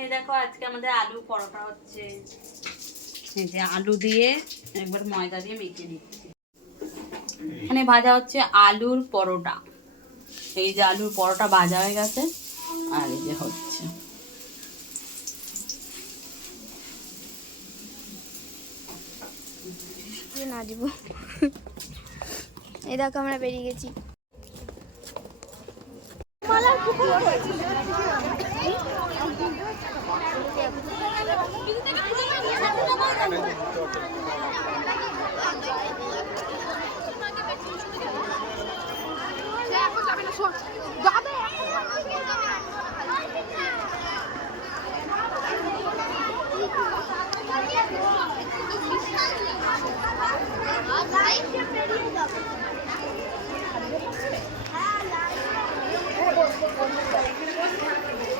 এই দেখো আজকে আমাদের আলু পরোটা হচ্ছে। এই যে আলু দিয়ে একবার ময়দা দিয়ে মেখে নিচ্ছি। এখানে ভাজা হচ্ছে আলুর পরোটা। এই যে আলুর পরোটা ভাজা হয়ে গেছে আর এই যে হচ্ছে। নাচবো। এই দেখো আমরা বেরিয়ে গেছি।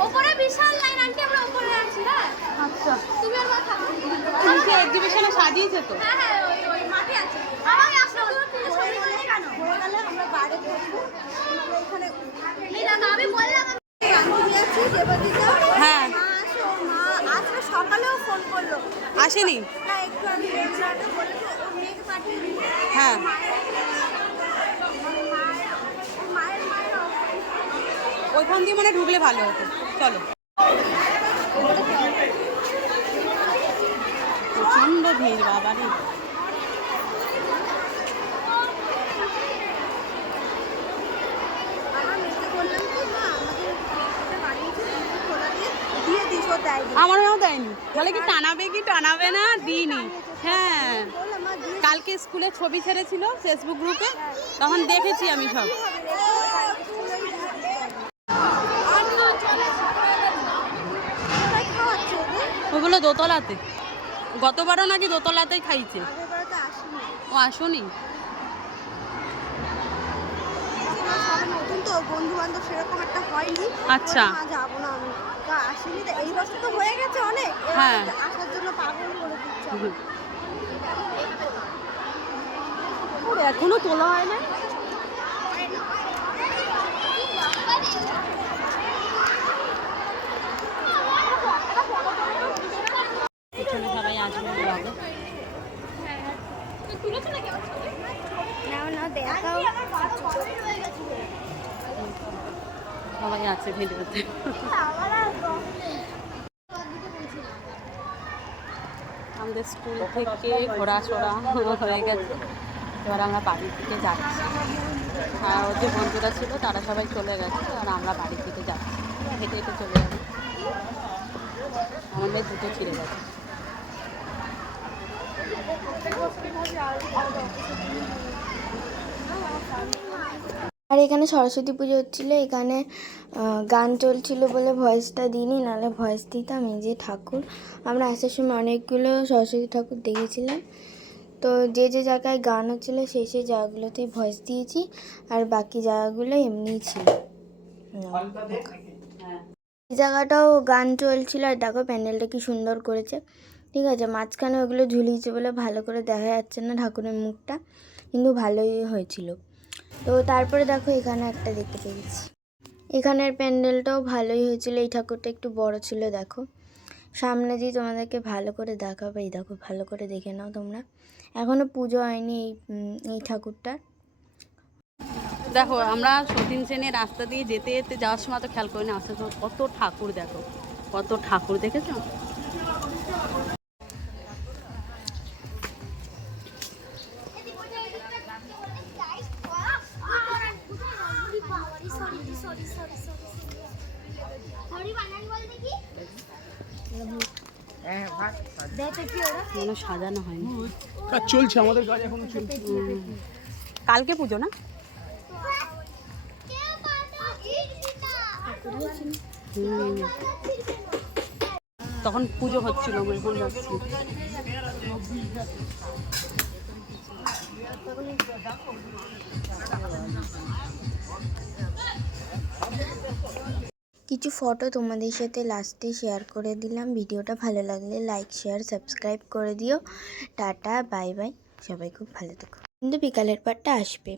ওপরে বিশাল লাইন আন্টি, আমরা ওপরে আছি। হ্যাঁ আচ্ছা, তুমি আর মা থাকো। তুমি এক্সিবিশনে সাজিয়েছে তো? হ্যাঁ হ্যাঁ ওই মাঠে আছে। আমি আসলে তুমি ছবি তুললে কেন? হয়ে গেলে আমরা বাইরে বসবো। ওখানে এই দেখো আমি বললাম আমি আছি দেবদিতা। হ্যাঁ, মা আসো, মা আজকে সকালেও ফোন করলো। আসেনি? না একটু আমি রেগুলারটা বলেছি ও মেয়েকে পাঠিয়ে দিই। হ্যাঁ, ওইখান দিয়ে মানে ঢুকলে ভালো হতো। চলো। প্রচন্ড ভিড় বাবারে। আমারও দেয়নি। বলে কি টানাবে না, দিইনি। হ্যাঁ, কালকে স্কুলে ছবি ছেড়েছিল ফেসবুক গ্রুপে, তখন দেখেছি আমি সব। ওগুলো দোতলাতে, গতবারও নাকি দোতলাতেই খাইছে। ও আসুনি? নতুন তো বন্ধু বান্ধব সেরকম একটা হয়নি। আচ্ছা, যাবো না আমি, আসিনি তো। এই বছর তো হয়ে গেছে অনেক, হ্যাঁ আসার জন্য পাগল করে দিচ্ছে। এখনো তোলা হয় না। এখানে সবাই আসবে ব্লগে। সবাই আছে ভিডিওতে। আমাদের স্কুল থেকে ঘোরাছোড়া হয়ে গেছে, এবার আমরা বাড়ির দিকে যাচ্ছি। আর ওর যে বন্ধুরা ছিল তারা সবাই চলে গেছে, আর আমরা বাড়ির দিকে যাচ্ছি। হেঁটে হেঁটে চলে যাবো। আমাদের দুটো ছিঁড়ে গেছে। আর এখানে সরস্বতী পুজো হচ্ছিলো। এখানে গান চলছিল বলে ভয়েসটা দিইনি, নাহলে ভয়েস দিতাম। এই যে ঠাকুর, আমরা আসার সময় অনেকগুলো সরস্বতী ঠাকুর দেখেছিলাম। তো যে যে জায়গায় গান হচ্ছিলো সেই সেই জায়গাগুলোতেই ভয়েস দিয়েছি, আর বাকি জায়গাগুলো এমনিই ছিল। এই জায়গাটাও গান চলছিল। আর দেখো প্যান্ডেলটা কি সুন্দর করেছে। ঠিক আছে, মাঝখানে ওগুলো ঝুলিয়েছে বলে ভালো করে দেখা যাচ্ছে না ঠাকুরের মুখটা, কিন্তু ভালোই হয়েছিল। তো তারপরে দেখো এখানে একটা দেখতে পেয়েছি। এখানের প্যান্ডেলটাও ভালোই হয়েছিল। এই ঠাকুরটা একটু বড় ছিল। দেখো সামনে দিয়ে তোমাদেরকে ভালো করে দেখাবো। এই দেখো, ভালো করে দেখে নাও তোমরা। এখনও পুজো হয়নি এই ঠাকুরটার। দেখো আমরা সতীন সেনের রাস্তা দিয়ে যেতে যেতে যাওয়ার সময় তো খেয়াল করি না, আসার সময় কত ঠাকুর। দেখো কত ঠাকুর, দেখেছো? কোনো সাজানো হয়নি, কাজ চলছে, আমাদের কাজ এখনো চলছে। কালকে পুজো না? তখন পুজো হচ্ছিল, এখন যাচ্ছি। কিছু ফটো তোমাদের সাথে লাস্টে শেয়ার করে দিলাম। ভিডিওটা ভালো লাগলে লাইক, শেয়ার, সাবস্ক্রাইব করে দিও। টাটা, বাই বাই, সবাই খুব ভালো থেকো। কিন্তু বিকালের পারটা আসবে।